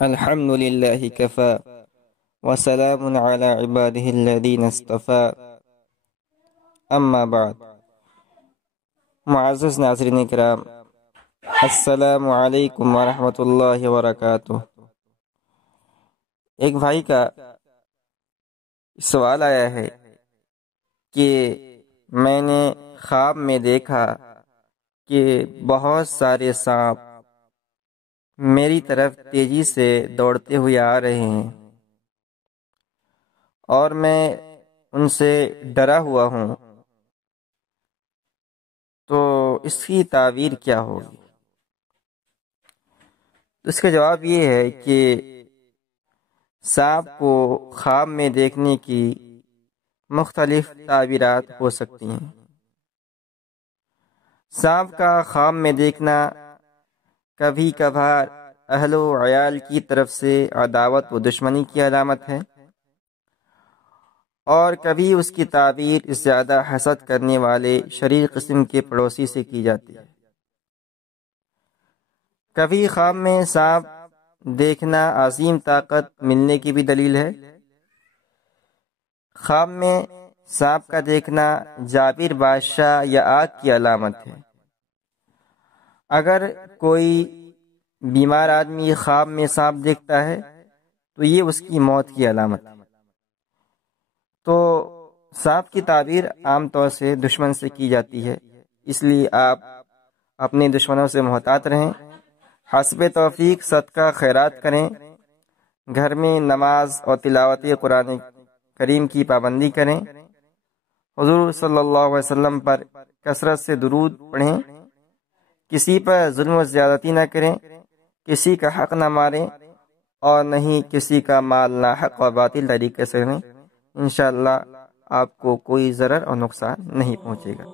الحمد لله كفى وسلام على عباده الذين اصطفى اما بعد۔ معزز ناظرین کرام، السلام علیکم ورحمۃ اللہ وبرکاتہ۔ ایک بھائی کا سوال آیا ہے کہ میں نے خواب میں دیکھا کہ بہت سارے سانپ میری طرف تیزی سے دوڑتے ہوئے آ رہے ہیں اور میں ان سے ڈرا ہوا ہوں، تو اس کی تعبیر کیا ہوگی؟ اس کا جواب یہ ہے کہ سانپ کو خواب میں دیکھنے کی مختلف تعبیرات ہو سکتی ہیں۔ سانپ کا خواب میں دیکھنا کبھی کبھار اہل و عیال کی طرف سے عداوت و دشمنی کی علامت ہے، اور کبھی اس کی تعبیر زیادہ حسد کرنے والے شریر قسم کے پڑوسی سے کی جاتی ہے۔ کبھی خواب میں سانپ دیکھنا عظیم طاقت ملنے کی بھی دلیل ہے۔ خواب میں سانپ کا دیکھنا جابر بادشاہ یا آگ کی علامت ہے۔ اگر کوئی بیمار آدمی خواب میں سانپ دیکھتا ہے تو یہ اس کی موت کی علامت ہے۔ تو سانپ کی تعبیر عام طور سے دشمن سے کی جاتی ہے، اس لیے آپ اپنے دشمنوں سے محتاط رہیں، حسب توفیق صدقہ خیرات کریں، گھر میں نماز اور تلاوت قرآن کریم کی پابندی کریں، حضور صلی اللہ علیہ وسلم پر کثرت سے درود پڑھیں، کسی پر ظلم و زیادتی نہ کریں، کسی کا حق نہ ماریں، اور نہ ہی کسی کا مال ناحق اور باطل طریقے سے لیں۔ انشاءاللہ آپ کو کوئی ضرر اور نقصان نہیں پہنچے گا۔